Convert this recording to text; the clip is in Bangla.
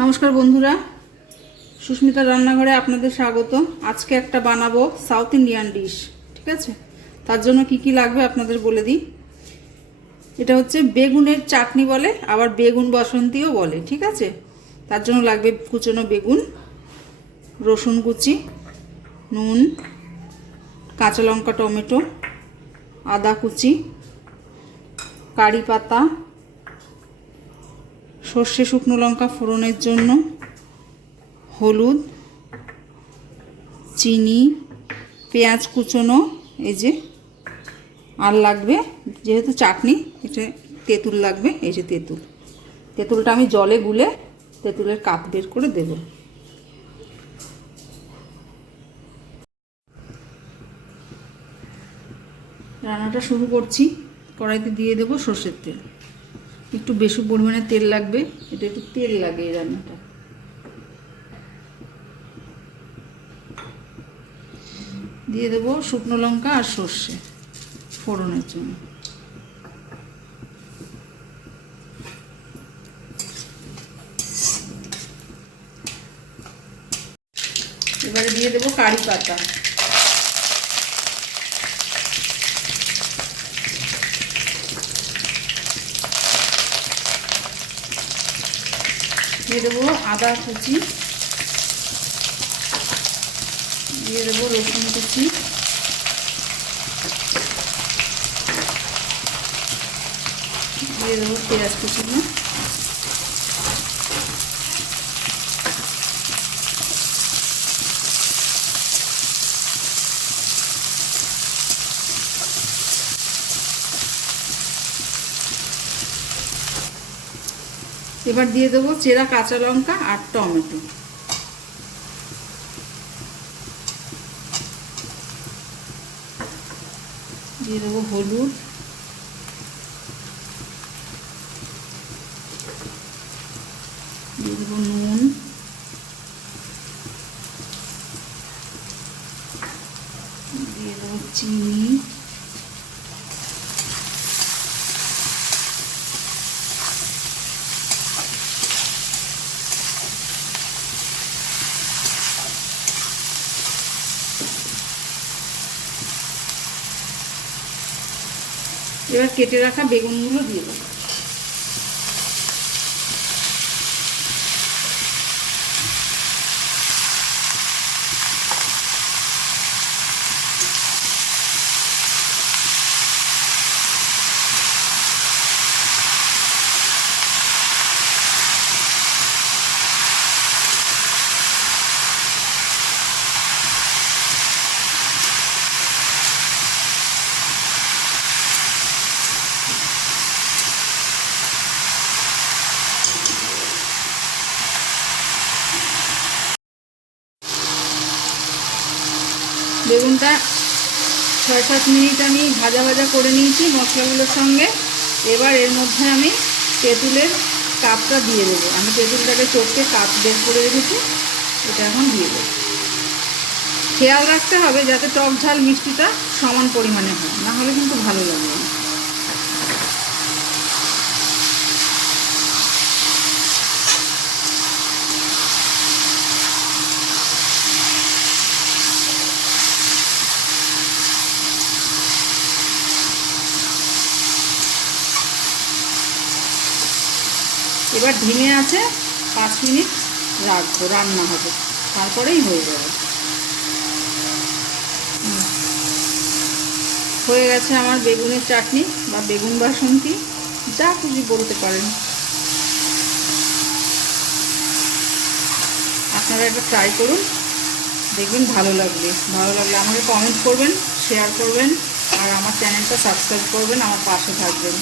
নমস্কার বন্ধুরা, সুস্মিতার রান্নাঘরে আপনাদের স্বাগত। আজকে একটা বানাবো সাউথ ইন্ডিয়ান ডিশ, ঠিক আছে? তার জন্য কি কি লাগবে আপনাদের বলে দিই। এটা হচ্ছে বেগুনের চাটনি বলে, আবার বেগুন বসন্তীও বলে, ঠিক আছে? তার জন্য লাগবে কুচনো বেগুন, রসুন কুচি, নুন, কাঁচা লঙ্কা, টমেটো, আদা কুচি, কারি পাতা, সর্ষে শুকনো লঙ্কা ফোড়নের জন্য, হলুদ, চিনি, পেঁয়াজ কুচনো, এই যে, আর লাগবে যেহেতু চাটনি, এটা তেঁতুল লাগবে। এই যে তেঁতুলটা আমি জলে গুলে তেঁতুলের কাপ বের করে দেব। রান্নাটা শুরু করছি। কড়াইতে দিয়ে দেব সর্ষের তেল। একটু বেশি পরিমাণে তেল লাগবে, এটা একটু তেল লাগে এই রান্নাটা। দিয়ে দেবো শুকনো লঙ্কা আর সর্ষে ফোড়নের জন্য। এবারে দিয়ে দেবো কারি পাতা, দিয়ে দেবো আদা কুচি, দিয়ে দেবো রসুন কুচি, দিয়ে দেবো পেঁয়াজ কুচি। এবার দিয়ে দেবো চেরা কাঁচা লঙ্কা আর টমেটো। দিয়ে দেবো হলুদ, দিয়ে দেবো নুন, দিয়ে দেবো চিনি, এবার কেটে রাখা বেগুনগুলো দিয়ে দেবো। বেগুনটা 6-7 মিনিট আমি ভাজা করে নিয়েছি মশলাগুলোর সঙ্গে। এবার এর মধ্যে আমি তেঁতুলের কাপটা দিয়ে দেবো। আমি তেঁতুলটাকে চটকে কাপ বের করে রেখেছি, এটা এখন দিয়ে দেবো। খেয়াল রাখতে হবে যাতে টক ঝাল মিষ্টিটা সমান পরিমাণে হয়, না হলে কিন্তু ভালো লাগবে না। এবার ধিমে আছে 5 মিনিট রাখবো, রান্না হবে, তারপরেই হয়ে যাবে। হয়ে গেছে আমার বেগুনের চাটনি বা বেগুন বাসন্তী, যা খুশি বলতে পারেন। আপনারা একটা ট্রাই করুন, দেখবেন ভালো লাগলে আমাকে কমেন্ট করবেন, শেয়ার করবেন, আর আমার চ্যানেলটা সাবস্ক্রাইব করবেন, আমার পাশে থাকবেন।